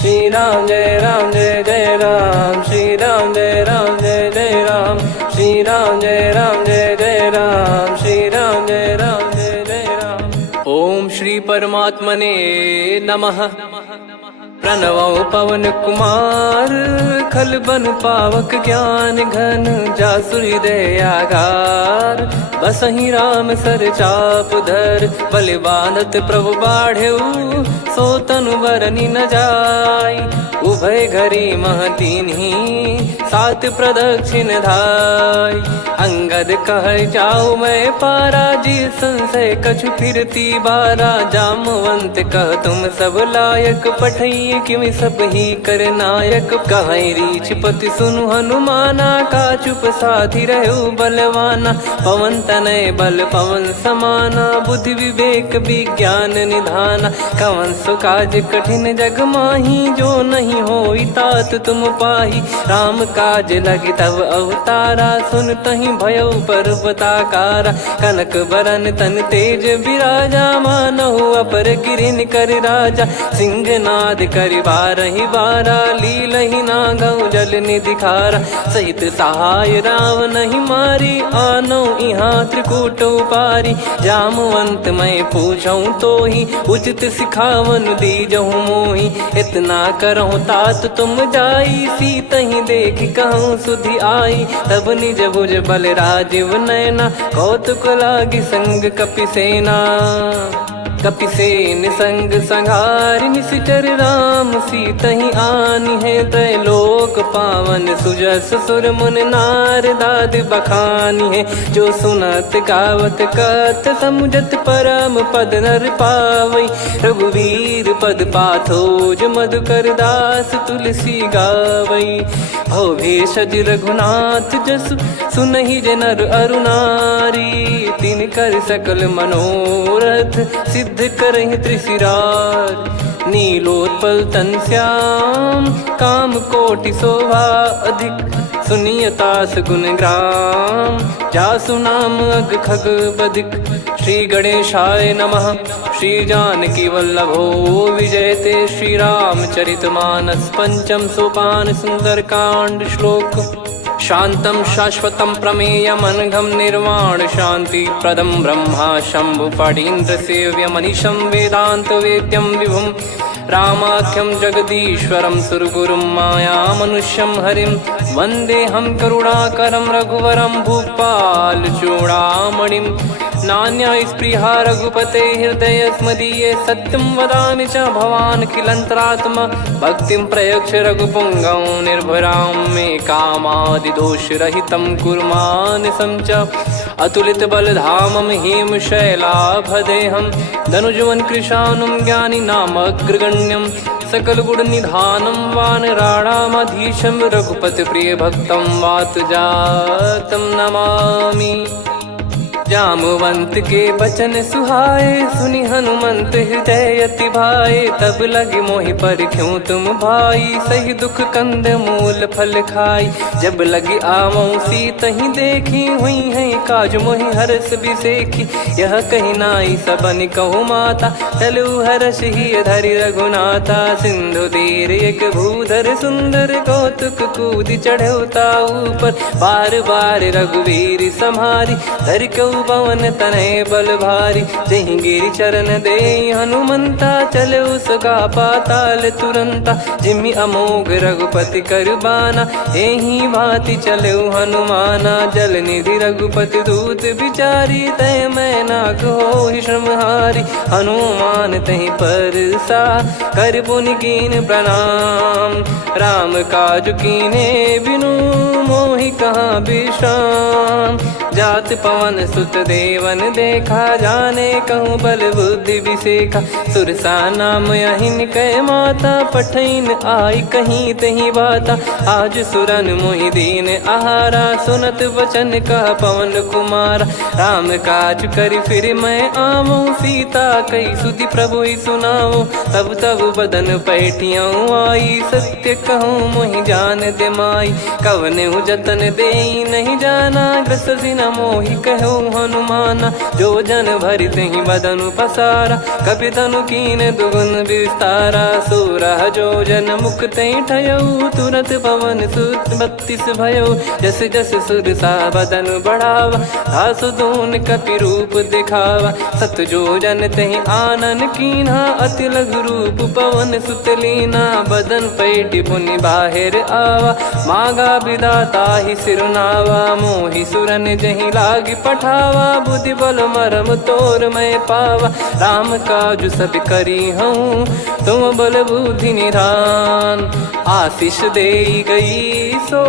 श्री राम जय जय राम, श्री राम जय जय राम, श्री राम जय जय राम, श्री राम जय जय राम। ओम श्री परमात्मने नमः। प्रणवो पवन कुमार, खल बन पावक ज्ञान घन, जासु हृदय आगार। बसहि राम सर चाप धर, बलि बांधत प्रभु बाढ़ेऊ, सो तनु बरनि न जाय। उभय घरी महतीन्ही, सात प्रदक्षिण धाय। अंगद कह जाऊ मैं पारा, जी संशय कछु फिरती बारा। जामवंत कह तुम सब लायक, पठई किमि सब ही कर नायक। कहीं रीछ पति सुनु हनुमाना, का चुप साधि रहु बलवाना। पवन तनय बल पवन समाना, बुद्धि विवेक विज्ञान निधाना। कवन सो काज कठिन जग माही, जो नहीं होई तात तुम पाही। राम काज लगी तब अवतारा, सुन तहि भयउ पर्वताकारा। कनक बरन तन तेज बिराजा, मानहु अपर गिरिन कर राजा। सिंहनाद करि बारहि बारा, लीलहि नागौ जल निधि खारा। सहित सहाय राम नहीं मारी, आनो इहाँ त्रिकूट उपारी। जामवंत मैं पूछऊँ तोहि, उचित सिखावन दीजहु मोहि। इतना करहु तात तुम जाई, सीतहि देख कहूँ सुधि आई। तब निज भुज बल राजीव नयना, कौतुक लागी संग कपिसेना। कपिसेन संग संघारि, निशिचर राम सीतहि आनी है। त्रैलोक पावन सुजस सुर मुन नार, दाद बखानी है। जो सुनत गावत कथ, समुझत परम पद नर पावई। रघुवीर पद पाथोज, मधुकर दास तुलसी गावई। भव भेषज रघुनाथ जसु, सुनहि जे नर अरु नारी। तिन कर सकल मनोरथ, सिद्ध करहि त्रिशिरार। नीलोत्पल तन श्याम, काम कोटि शोभा अधिक। सुनियतास गुण ग्राम, जासु नाम अग खग बदिक। श्री गणेशाय नमः। श्री जानकी वल्लभो विजयते, श्री रामचरित मानस। पंचम सोपान सुंदर कांड श्लोक। शांतं शाश्वतं प्रमेयमनघं, निर्वाण शांति प्रदं ब्रह्मा शंभु फणीन्द्र सेव्यमनिशं। वेदांत वेद्यं विभुं रामाख्यं जगदीश्वरं, सुरगुरुं माया मनुष्यं हरिं। वन्देऽहं करुणाकरं रघुवरं, भूपाल चूडामणिं। नान्या स्पृहा रघुपते हृदय स्मदीये, सत्यं वदामि च भवान् खिलन्तरात्मा। भक्तिं प्रयच्छ रघुपुङ्गं, निर्भरां मे कामादिदोषरहितं कुर्मानिसं च। अतुलित बलधामं हेमशैलाभदेहं, धनुजवन कृशानुं ज्ञानी नामग्रगण्यं। सकल गुण निधानं वानराणामधीशं, रघुपति प्रिय भक्तं वातजातं नमामि। जामवंत के बचन सुहाए, सुनि हनुमंत हृदय अति भाए। तब लगे मोहि पर क्यों तुम भाई, सही दुख कंद मूल फल खाई। जब लगे आवऊं सीतहि देखी, हुई है काज मोहि हरस बिसेखी। यह कही नाई सबन कहु माता, चलु हरष ही धरि रघुनाथा। सिंधु तीर एक भूधर सुंदर, कौतुक कूद चढ़ौता ऊपर। बार बार रघुवीर सम्हारी, धर कऊ पवन तनय बल भारी। जहि गिरि चरण दे हनुमंता, चले उसका पाताल तुरंता। जिमि अमोघ रघुपति कर बाना, एहि भांति चले हनुमाना। जल निधि रघुपति दूत बिचारी, तय मैं नाग होहि श्रमहारी। हनुमान तहि परसा, कर पुनि कीन प्रणाम। राम काज कीने बिनु, मोहि कहाँ विश्राम। जात पवन सुत देवन देखा, जाने कहूँ बल बुद्धि विसेखा। सुरसा नाम अहिन कै माता, पठैन आई कहीं तही बाता। आज सुरन मोहि दीन आहारा, सुनत वचन कह पवन कुमारा। राम काज करि फिर मैं आवऊं, सीता कई सुधि प्रभु ही सुनाओ। तब तब बदन पैठियाँ आई, सत्य कहूँ मोहि जान दे माई। कवने जतन दे नहीं जाना, ग्रसि न मोहि कहो हनुमाना। जो जन भरि तेहि बदनु पसारा, कपि तनु कीन दुगुन विस्तारा। सोरा जो जन मुख तेहि ठयऊ, तुरत पवन सुत 32 भयऊ। जस जस सुरसा बदन बढ़ावा, आसु दून कपि रूप दिखावा। सत जो जन तेहि आनन कीन्हा, अति लघु रूप पवन सुत लीना। बदन पैटि पुनि बाहिर आवा, मागा विधाता ही सिरुनावा। मोहि सुरन जहि लागी पठावा, बुद्धि बल मरम तोर मैं पावा। राम काजु सब करी हूँ, तुम बल बुद्धि निधान। आशीष देई गई सो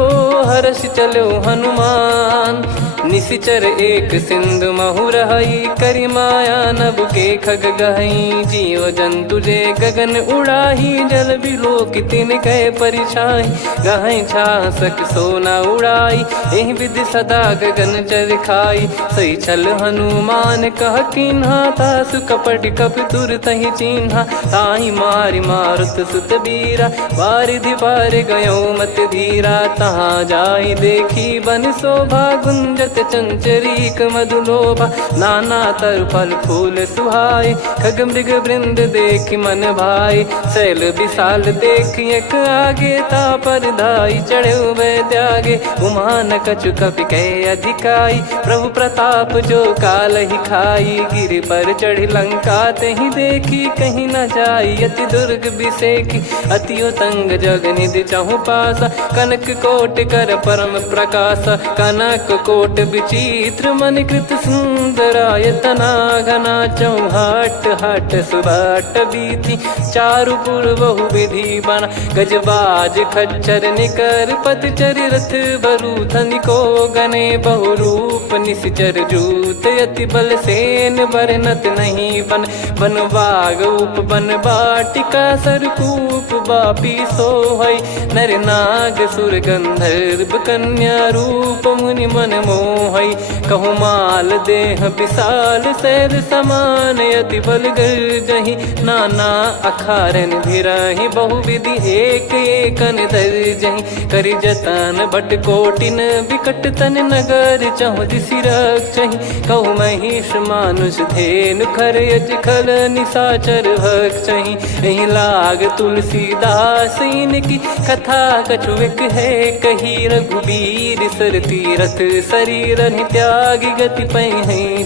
हर्ष चलो हनुमान। निशिचर एक सिंधु महु रहई, करी माया नभ के खग गहई। जीव जंतु जे गगन उड़ाही, जल बिलोक तिन कह परिछाई। गहई छासक सोना उड़ाई, एहि विधि सदा गगन चर खाई। सही छल हनुमान कह कीन्हा, तासु कपट कप तुर तहि चिन्हा। ताहि मारि मारुत सुत बीरा, वारिधि पार गयो मत धीरा। तहाँ जाई देखी बन शोभा, गुंजत चंचरीक मधुलोभा। नाना तर फल फूल सुहाए, खग मृग वृंद देख मन भाई। शैल विशाल देख एक आगे, तापर धाई चढ़े वै त्यागे। उमान कछु कपि कह अधिकाई, प्रभु प्रताप जो काल ही खाई। गिर पर चढ़ी लंका तेहि देखी, कहीं न जाई अति दुर्ग बिसेकी। अति उतंग जग निधि चहु पासा, कनक कोट कर परम प्रकाश। कनक कोट विचित्र मन कृत सुंदरायतना। घना चौहाट हाट सुबाट बीती, चारु पुर बहु विधि बना। गजबाज खच्चर निकर पतचर, रथ बरु धनिको गने। बहु रूप निशिचर जूत, अति बल सेन बरनत नहीं बन। बन बाग उप बन बाटिका, सरकूप बापी सोहई। नर नाग सुर गंधर्व कन्या, रूप मुनि मन मोहई। कहु माल देह विशाल, शैल समान अति बल गर्जहि। नाना अखारन भिरहि, बहु विधि एक एकन दर्जहि। करि जतन बट कोटिन, बिकट तन नगर चहु दिसि रक्षहि। कहु महिष मानुष धेनु, खर यज खल निशाचर भक्षहि। एहि लाग तुलसीदास इनकी, कथा कछु एक है कही। रघुबीर सर तीरथ शरीर, त्यागी गति पै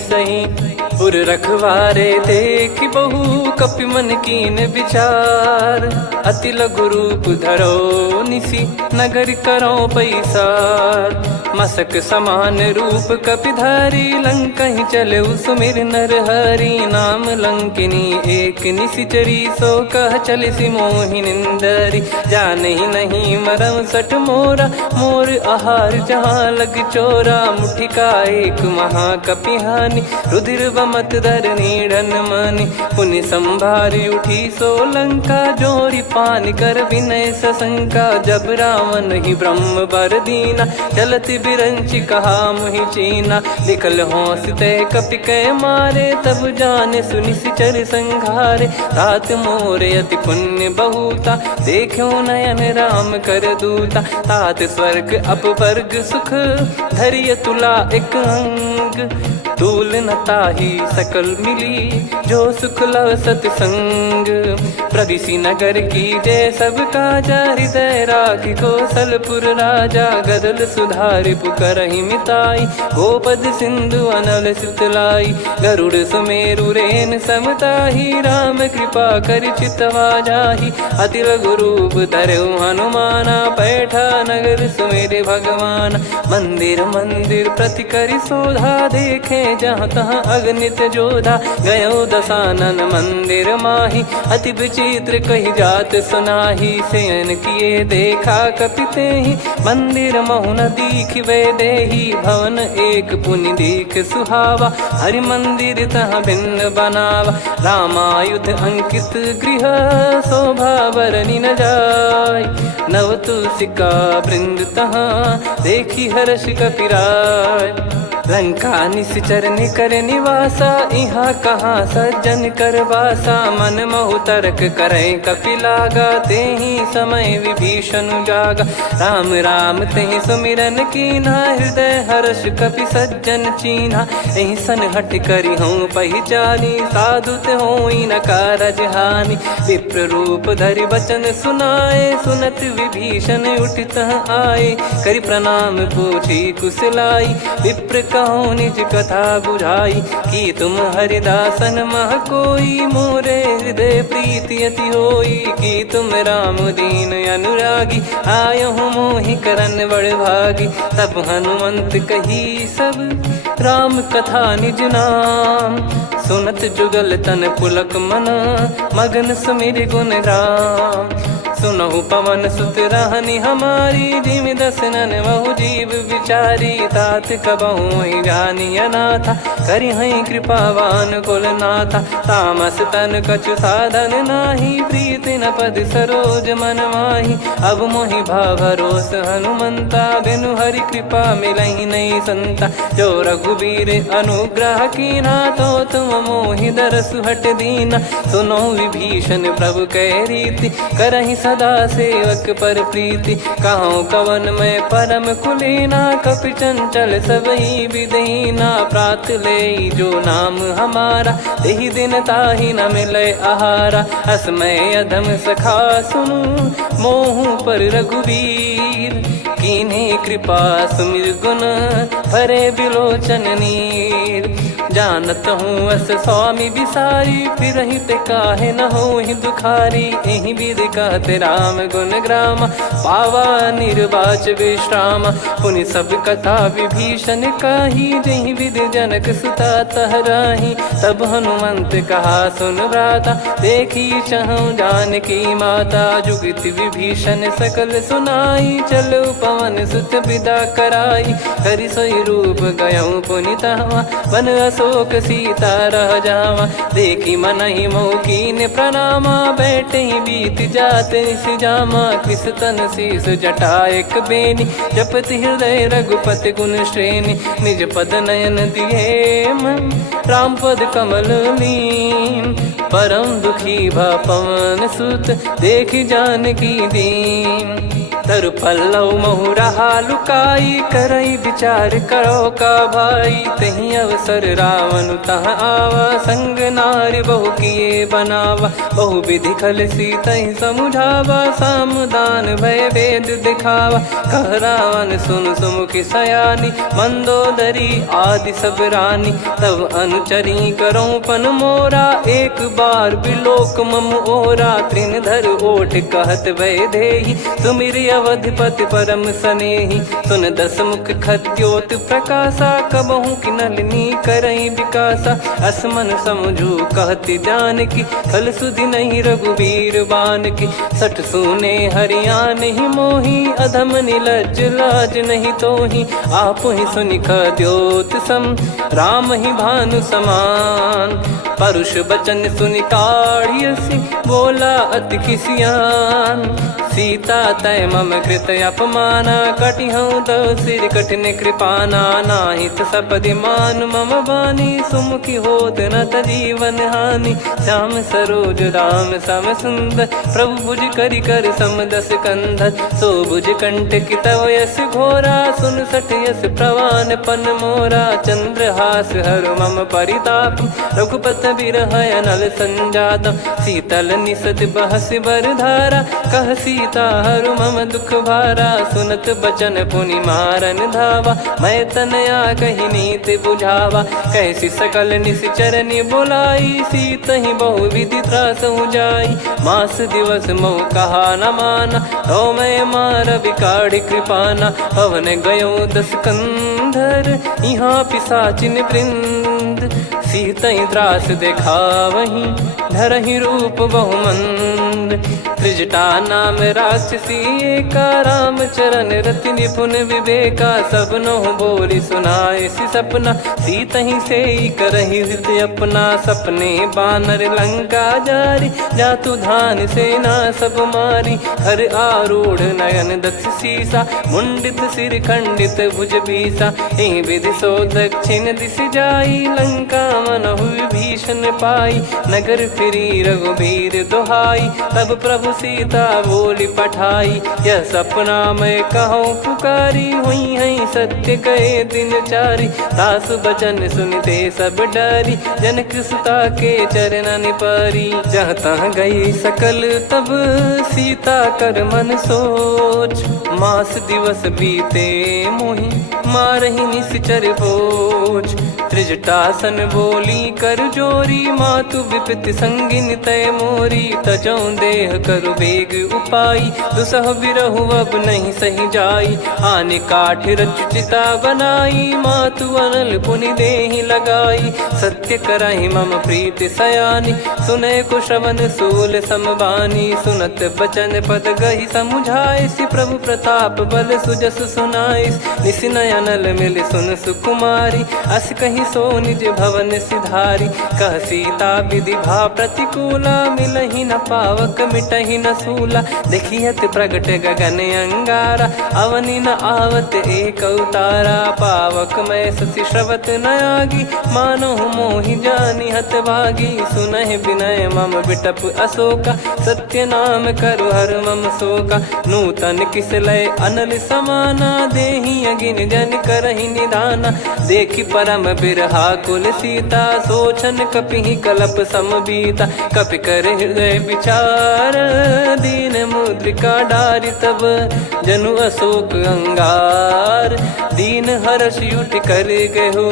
सही। पुर रखवारे देख बहु, कपि मन कीन विचार। अति लघु रूप धरो निसी, नगर करो पैसार। मसक समान रूप कपि धारी, लंकहि चले सुमिर नर हरि। नाम लंकिनी एक निशिचरी, सो कह चलिसि मोहि निंदरी। जानहि नहीं मरम सठ मोरा, मोर आहार जहाँ लग चोरा। मुठिका एक महाकपिहानि, रुधिर बमत धरनी ढन मानि। पुनि संभारी उठी सो लंका, जोरी पान कर विनय सशंका। जब रावण ही ब्रह्म बर दीना, चलत बिरंचि कहा मुहि चीना। लिखल होंस ते कपि कै मारे, तब जाने सुनिशिचर संघारे। तात मोरे अति पुण्य बहुता, देखो नयन राम कर दूता। तात स्वर्ग अपवर्ग सुख, धरिय तुला एक अंग। तूल न ताहि सकल मिली, जो सुख लव सतसंग। प्रविशि नगर की जय सब काजा, हृदय राखि कौशलपुर राजा। गदल सुधारि पुकरहि मिताई, गोपद सिंधु अनल सितलाई। गरुड़ सुमेरु रेन समताहि, राम कृपा करि चितवा जाहि। अति लघु रूप धरऊ हनुमाना, पैठा नगर सुमेरे भगवान। मंदिर मंदिर प्रति करि शोधा, देखे जहाँ तहाँ अगणित जोधा। गयो दशानन मंदिर माही, अति विचित्र कही जात सुनाही। शयन किए देखा कपि तेहि, मंदिर महु न दीखिबे देहि। भवन एक पुनि दीख सुहावा, हरि मंदिर तहाँ भिन्न बनावा। रामायुध अंकित गृह, शोभा बरनि न जाय। नव तुलसी का वृंद तहाँ, देखी हर्ष कपिराय। लंका निश्चर निकर निवासा, इहा कहाँ सज्जन कर वासा। मन महु तर्क करे कपिलागा, तेहि समय विभीषण जागा। राम राम तेहि सुमिरन कीन्हा, हृदय हर्ष कपि सज्जन चीन्हा। एहि सन हट करि हूँ पहिचानी, साधु ते होई न कारज हानि। विप्र रूप धरि वचन सुनाए, सुनत विभीषण उठित आए। करि प्रणाम पूछी कुशलाई, विप्र कहो निज कथा बुझाई। कि तुम हरिदासन मह कोई, मोरे हृदय प्रीति अति होई। कि तुम राम दीन अनुरागी, आयहु मोहि करन बड़ भागी। तब हनुमंत कही सब राम कथा निज नाम, सुनत जुगल तन पुलक मना, मगन सुमिर गुण राम। सुनहु पवन सुत रहनी हमारी, जिमि दसनन महु जीव विचारी। तात कबहु ही जानी अनाथा, करि हई कृपावान कुल नाथा। तामस तन कछु साधन नाही, प्रीति न पद सरोज मन माही। अब मोहि भरोस हनुमंता, बिनु हरि कृपा मिलहि नहीं संता। जो रघुबीर अनुग्रह कीन्हा, तो तुम मोहि दरसु हट दीना। सुनो विभीषण प्रभु कह रीति, करहि सदा सेवक पर प्रीति। कहूँ कवन में परम कुलीना, कपि चंचल सबही विदहीना। प्रात ले जो नाम हमारा, तेहि दिन ताहि न मिले आहारा। असमय अधम सखा सुनु, मोहु पर रघुवीर। कीन्हे कृपा सुमिर गुण, भरे बिलोचन नीर। जानत हूँ अस स्वामी बिसारी, फिरहि ते काहे न होहि दुखारी। एहि विधि कहते राम गुण ग्राम, पावा निर्वाच विश्राम। पुनि सब कथा विभीषण काही, जहि विधि जनक सुता तहराही। तब हनुमंत कहा सुन भ्राता, देखी चहु जानकी माता। जुगति विभीषण सकल सुनाई, चलो पवन सुत विदा कराई। करि सोई रूप गयऊँ पुनि तहवा, वन अशोक सीता रह जावा। देखी मनहि मोह कीन्ह प्रणामा, बैठे ही बीत जात निस जामा। कृस तन शीस जटा एक बेनी, जपति हृदय रघुपति गुण श्रेणी। निज पद नयन दिए मन, राम पद कमल लीन। परम दुखी भा पवन सुत, देखि जानकी दीन। तरु पल्लव महु रहा लुकाई, करई विचार करो का भाई। तहि अवसर रावण तह आवा, संग नारी बहु किए बनावा। बहु विधि खल सीतहि समुझावा, सामदान भय वेद दिखावा। कह रावण सुन सुमुखि सयानी, मंदोदरी आदि सब रानी। तब अनुचरी करो पन मोरा, एक बार बिलोक मम ओरा। तृण धर ओठ कहत भय देहि, सुमिर अवधिपति परम सनेहि। सुन दस मुख खद्योत प्रकाशा, कबहु कि नलिनी करई विकासा। असमन समझू कहति जानकी, खल सुधि नहीं रघुवीर बानकी। सठ सुने हरियाण ही मोही, अधम निलज्ज लाज नहीं तोही। आप ही सुनि खद्योत सम, राम ही भानु समान। परुष बचन सुनि काढ़ियसि, बोला अति किसियान। सीता तय मम कृत अपमाना, कटिहऊँ तो सिर कठिन कृपाना। नाहित सपदि मान मम बानी, सुमुखी होत न जीवन हानि। श्याम सरोज राम सम सुंदर, प्रभु भुज करि कर सम दस कंधर। सो भुज कंठ की तव यस घोरा, सुन सठ यस प्रवान पन मोरा। चंद्रहास हर मम परिताप, रघुपत बिरह अनल संजात। शीतल निसत बहस बर धारा, कह सीता हरु मम दुख भारा। सुनत बचन पुनि मारन धावा, मैं तनया कही नीति बुझावा। कैसी सकल निश्चरनि बुलाई, सीतहि बहु विधि त्रासहु जाई। मास दिवस मोह कहा न माना, तो मैं मार बिकाढ़ि कृपाना। पवन गयो दस कंधर, यहाँ पिशाचिन वृंद। मंद, सीतई त्रास देखावहीं धरहि रूप बहुमंद। त्रिजटा नाम राक्षसी एका, राम चरण रति निपुण विवेका। सबनो बोली सुनाए सि सपना, सीतहि से करहि हृत अपना। सपने बानर लंका जारी, जातु धान सेना सब मारी। हर आरूढ़ नयन दक्ष सीसा, मुंडित सिर खंडित भुज बीसा। ए विधि सो दक्षिण दिश जाई, लंका मनहु भीषण पाई। नगर फिरी रघुबीर दुहाई, तब प्रभु सीता बोली पठाई। यह सपना मैं कहूँ पुकारी, हुई है सत्य कहे दिन चारी। दास बचन सुनते सब डरी, जनक सुता के चरण परी। जहाँ तहाँ गई सकल तब सीता कर मन सोच। मास दिवस बीते मोहि मारहि निश्चर बोझ। त्रिजटासन बोली कर जोरी, मातु विपत्ति संगिन तय मोरी। तजौ देह करु बेग उपाई, दुसह बिरहु अब नहीं सही जाई। आने काठ रचिता बनाई, मातु अनल पुनि देहि लगाई। सत्य करहि मम प्रीति सयानी, सुनय को श्रवण सूल समबानी। सुनत बचन पद गहि समुझाए, सि प्रभु प्रताप बल सुजस सुनाइस। निस नयनल मिल सुन सुकुमारी, अस कहि सो निज भवन सिधारी। कह सीता विधि भा प्रतिकूला, मिलहि न पावक मिटहि न सूला। देखियत प्रगट गगन अंगारा, अवनि न आवत एक अवतारा। पावक मैं शशि श्रवत न आगी, मानो मोहि जानि हत भागी। सुनहि विनय मम बिटप अशोका, सत्य नाम करु हर मम शोका। नूतन किस लय अनल समाना, देहि अगिन जन करहि निदाना। देखि परम बिरहा कुल सीता, सोचन कपिहि कलप समबीता। कपि कर हृदय विचार, दीन मुद्रिका डारि तब जनु अशोक अंगार। दीन हर्ष उठ कर गहु,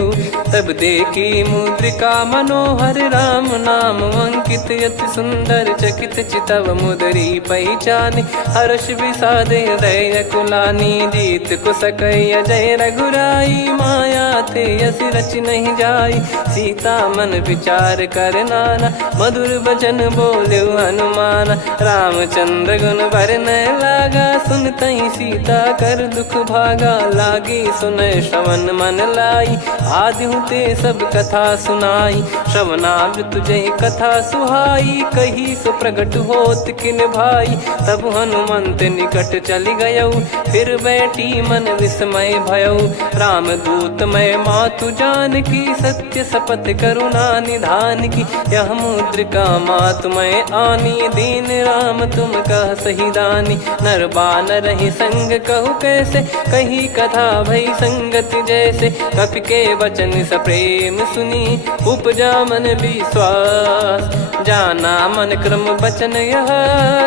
तब देखी मुद्रिका मनोहर। राम नाम अंकित अति सुंदर, चकित चितव मुदरी पहचान। हर्ष विषाद हृदय कुलानी, जीत को सकय जय रघुराई। माया थे यस रच नहीं जाई, सीता मन विचार कर नाना। मधुर बचन बोले हनुमान, रामचंद्र गुण बरनै लागा। सुनतहि सीता कर दुख भागा, लागी सुनय श्रवण मन लाई। आदिहु ते सब कथा सुनाई, श्रवणामृत जय कथा सुहाई। कही सो प्रगट होत किन भाई, तब हनुमंत निकट चली गयौ। फिर बैठी मन विस्मय भयौ, राम दूत मैं मातु जानकी। सत्य शपथ करुणा निधान की, यह मुद्रिका मातु मैं आनी। दीन राम तुम कह सही दानी, नर बानर ही संग कहु कैसे। कही कथा भई संगति जैसे, कपि के वचन सप्रेम सुनी। उपजा मन विश्वास, जाना मन क्रम बचन यह।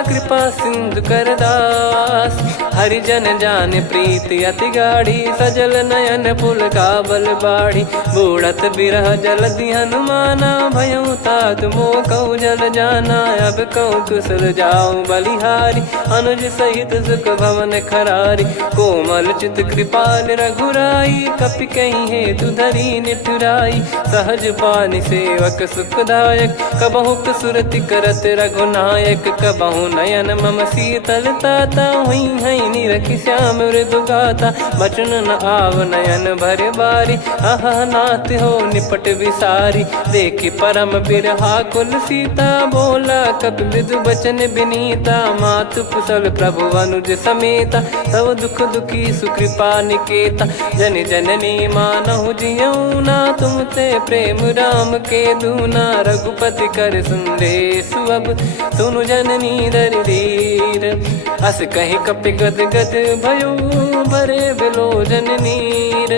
कृपा सिंधु कर दास, हरिजन जान प्रीति अति गाढ़ी। सजल नयन पुल काबल बाढ़ी, बूढ़त बिरह जल दी हनुमाना। भयउ तात मोह कहु जल जाना, अब कहु कुशल जाऊं बलिहारी। अनुज सहित सुख भवन खरारी, कोमल चित कृपाल रघुराई। कपि कहीं हेतु धरी निठुराई, सहज पानि सेवक सुखदायक। कबहु सुरति करत रघुनायक, कबहु नयन मम शीतल ताता। हुई है निरखि श्याम मृदु गाता, बचन न आव नयन भर बारी। आहा नाथ हो निपट विसारी, देखि परम बिरहा कुल सीता। बोला कपि मृदु बचन बिनीता, मातु कुशल प्रभु अनुज समेता। तव दुख दुखी सुकृपा निकेता, जन जननी मानहु जियऊ ना। तुम ते प्रेम राम के दूना, रघुपति कर संदेश अब सुनु जननी दर धीर। अस कहि कपि गद गद भयो, भरे बिलोचन नीर।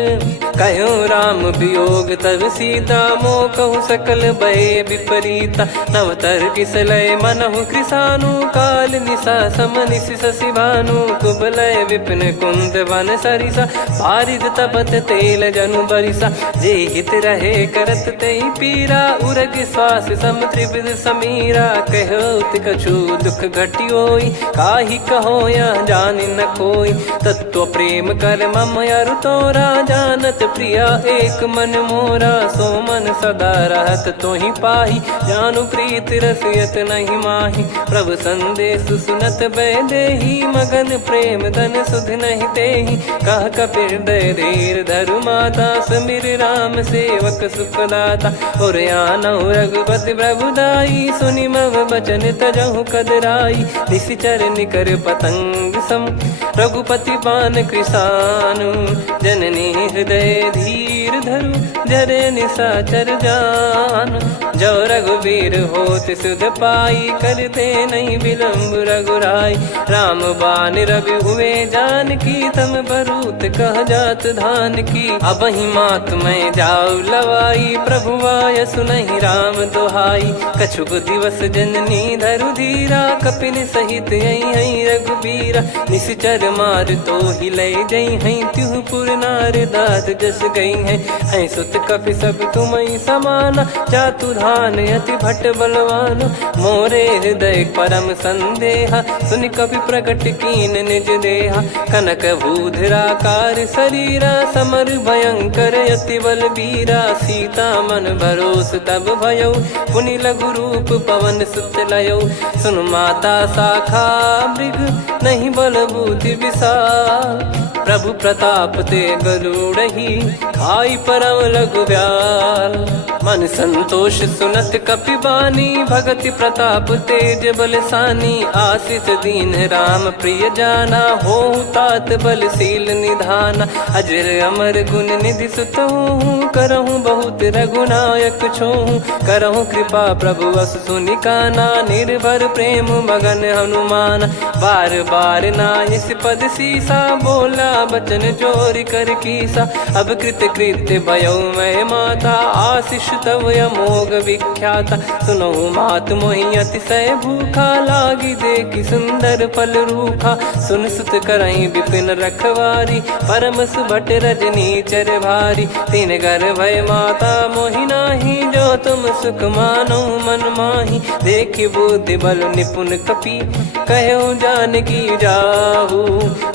कहो राम वियोग तब सीता, मोह कहु सकल भय विपरीता। नवतर किसलय मनहु कृसानु, काल निशा समनिशि शशि भानु। कुबलय विपिन कुंद वन सरिसा, पारिद तपत तेल जनु बरिसा। जे हित रहे करत तेहि पीरा, उरग श्वास सम त्रिविध समीरा। कहो कछु दुख घटियोई, काहि कहो या जान न कोई। तत्व प्रेम कर मम अरु तोरा, जानत प्रिया एक मन मोरा। सो मन सदा रहत तो ही पाही, जानु प्रीत रसियत नहीं माही। प्रभु संदेश सुनत बैदेही, मगन प्रेम धन सुध नहीं तेही। कह कपिर दय धीर धरु माता, समिर राम सेवक सुखदाता। और आनौ रघुपति प्रभुदाई, सुनि मव बचन तजहु कदराई। निशिचर निकर पतंग सम, रघुपति पान कृसानु। जननी हृदय धीर धरु, जरे निशाचर जान। जो रघुवीर होत सुध पाई, करते नहीं विलम्ब रघुराई। राम बान रवि हुए जानकी, तम बरूत कह जात धान की। अब ही मात मैं जाऊ लवाई, प्रभु आय सुनहि राम दोहाई। कछुक दिवस जननी धरु धीरा, कपिन सहित यही रघुबीरा। निशिचर मार तो ही ले जई हैं, त्युह पुर नार दाद जस गई हैं। सुत कपि सब तुमहि समाना, जातु धान अति भट बलवान। मोरे हृदय परम संदेहा, सुनि कपि प्रकट कीन निज देहा। कनक भूधराकार शरीरा, समर भयंकर अति बलबीरा। सीता मन भरोस तब भयउ, पुनि लघु रूप पवन सुत लयउ। सुन माता शाखा मृग, नहीं बल बुद्धि विशाल। प्रभु प्रताप ते गरुड़ही, खाई परम लघु ब्याल। मन संतोष सुनत कपि बानी, भगति प्रताप तेज बलसानी। आशीष दीन राम प्रिय जाना, होहु तात बलशील निधाना। अजर अमर गुण निधि सुतहु, करहु बहुत रघुनायक छोहु। करहु कृपा प्रभु अस सुनि काना, निर्भर प्रेम मगन हनुमान। बार बार नायस पद सीसा, बोला बचन चोरी कर कीसा। अब कृत कृत्य भयउ मैं माता, आशीष तव अमोघ विख्याता। सुनहु मात मोहि अतिशय भूखा, लागी देखि सुंदर फल रूखा। सुन सुत करहि विपिन रखवारी, परम सुभट रजनी चर भारी। तीन घर भय माता मोहि नाही, जो तुम सुख मानो मन माही। देखि बुद्धि बल निपुण कपि, कहु जानकी जाहु।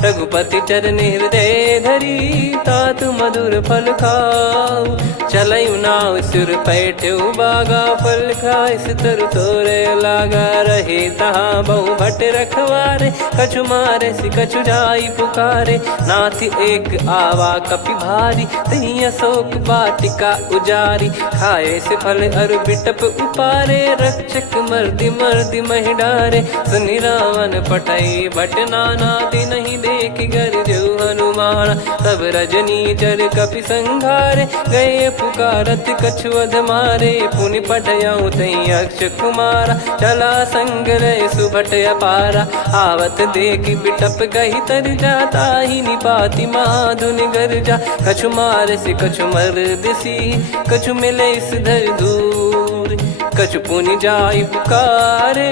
रघुपति चरण हृदय धरी, तात मधुर फल खाऊ। चलयु नाव सुर पैठ्यु बागा, फल खाइस तरु तोरे लागा। रहे तहाँ बहु भट रखवारे, कछु मारे सि कछु जाई पुकारे। नाथ एक आवा कपि भारी, तही अशोक वाटिका उजारी। खाए से फल अरु बिटप उपारे, रक्षक मर्दि मर्दि महि डारे। सुनि रावण पटई भट नाना, तिनहि देखि गरजु हनुमान। तब रजनी चर कपि संघारे, गए पुकारत कछु अध मारे। पुनि पटयउ तई अक्ष कुमारा, चला संग रहे सुभट अपारा। आवत देखि बिटप गही तर जाता, ही निपाति महाधुनि गर्जा। कछु मार से कछु मर्दिसी, कछु मिले इस धर दूर। कछु पुनि जाई पुकारे,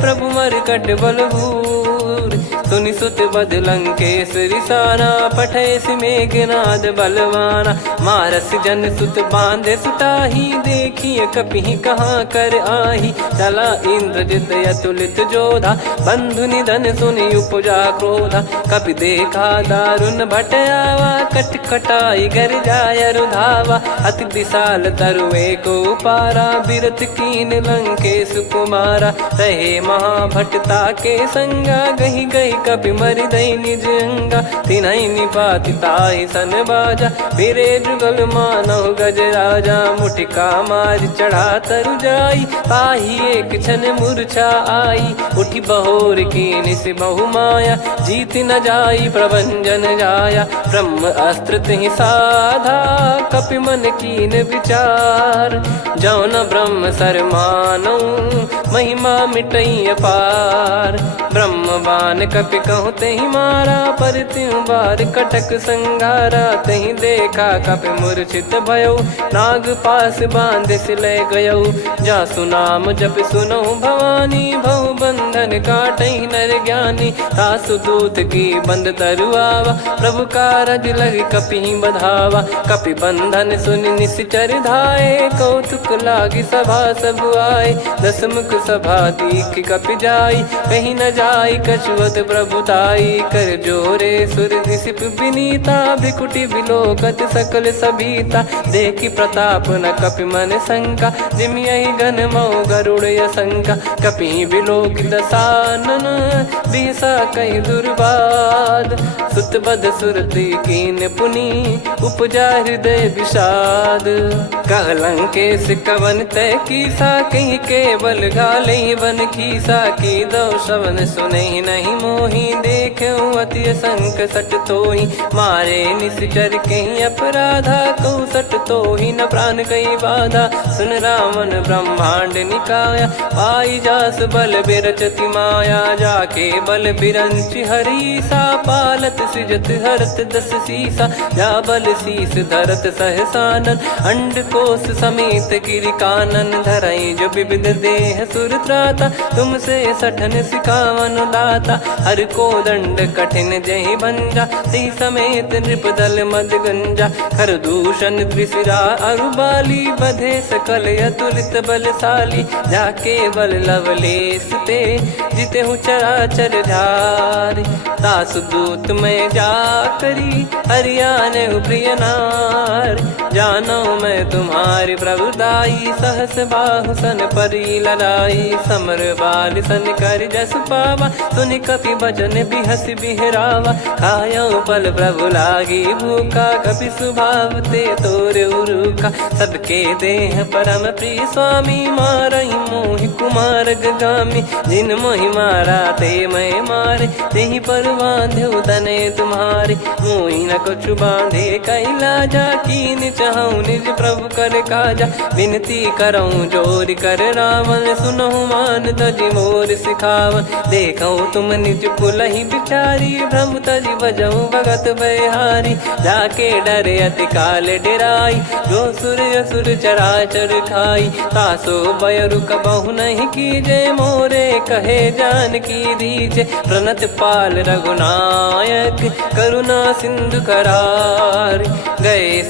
प्रभु मरकट बलभूर। सुनि सुत बद लंकेश्वरी साना, पठय मेघनाद बलवाना। मारस जन सुत बांधे सुताही, देखिए कपि कहाँ कर आही। चला इंद्रजित अतुलित जोधा, बंधु निधन सुनि उपजा क्रोधा। कपि देखा दारुण भट आवा, कट कटाई गर जाय रुधावा। अति विशाल तरुए को पारा, बिरत कीन लंकेश कुमारा। रहे महाभटता के संगा, गही गही कपि मरि दई निज अंगा। तिन्हि निपाति ताहि सन बाजा, फिरे जुगल मानव गज राजा। मुटिका मार चढ़ा तरु जाई, ताहि एक क्षण मूर्छा आई। उठि बहोर कीन से बहु माया, जीत न जाई प्रभंजन जाया। ब्रह्म अस्त्र तिहि साधा, कपि मन कीन विचार। जौ न ब्रह्म सर मानौ, महिमा मिटई अपार। ब्रह्म बान कपि कहु तहि मारा, पर त्यों बार कटक संगारा। तहि देखा कपि मूर्छित भयउ, नाग पास बांध सिले गयउ। जासु नाम जप सुनहु भवानी, भव बंधन काटहि नर ज्ञानी। तासु दूत की बंद तरुआवा, प्रभु कारज लग कपि बधावा। कपि बंधन सुनि निश्चर धाये, कौतुक लागी सभा सब आए। दस मुख सभा दीख कप जाई, कहीं न जाई कछुअत प्रभुताई। कर जोरे सुर दिसिप विनीता, भिकुटी बिलोकत सकल सबीता। देखी प्रताप न कपि मन शंका, जिम यही घन मऊ गरुड़ असंका। कपि बिलोक दसानन, बिहसा कई दुर्बाद। सुत बद सुरति कीन पुनी, उपजा हृदय विषाद। कहलंकेश कवन तय कीसा, कहीं केवल घाले बन खीसा। की दो श्रवण सुने नहीं मोही, देखे अति संक सट तोही। मारे निश्चर कहीं अपराधा, कहूँ सट तोही न प्राण कहीं बाधा। सुन रावण ब्रह्मांड निकाया, पाई जास बल बिरचति माया। जाके बल बिरंच हरीसा, पालत सृजत हरत दस सीसा। जा बल शीस धरत सहसानन, अंड कोश समेत गिरि कानन। धरई जो विविध देह सुर त्राता, तुमसे सठन सिखावन दाता। हर को दंड कठिन जहि भंजा, ती समेत नृप दल मद गंजा। खर दूषण त्रिशिरा अरुबाली, बधे सकल अतुलित बलशाली। जाके बल लवलेस ते, जिते हूँ चराचर धारी। दास दूत में जा करी, हरियाने प्रिय नार। जानो मैं तुम्हारी प्रभुदाई, सहस बाहु सन परी लड़ाई। समर बाल सन कर जस पावा, सुनि कपि भजन बिहस बिहरावा। खायो पल प्रभु लागी भूखा, कपि स्वभाव ते तोर उरुखा। सबके देह परम प्रिय स्वामी, मारई मोहि कुमार गगामी। जिन मोहि मारा ते मैं मारे, तेहि पर बांधे तने तुम्हारे। मोहि न कुछ बांधे कैलाजा, कीन चाहूँ निज प्रभु कर काजा। विनती करऊँ जोर कर रावण, सुनहु मान तजि मोर सिखावन। देखऊँ तुम निज पुलहि बिचारी, भ्रम तजि बजऊँ भगत बहारी। जाके डरे अति काल डेराई, जो सुर असुर चराचर खाई। तासो बयरु कबहु नहीं कीजे, मोरे कहे जान की दीजे। प्रणत पाल रघुनायक, करुणा सिंधु करार। गए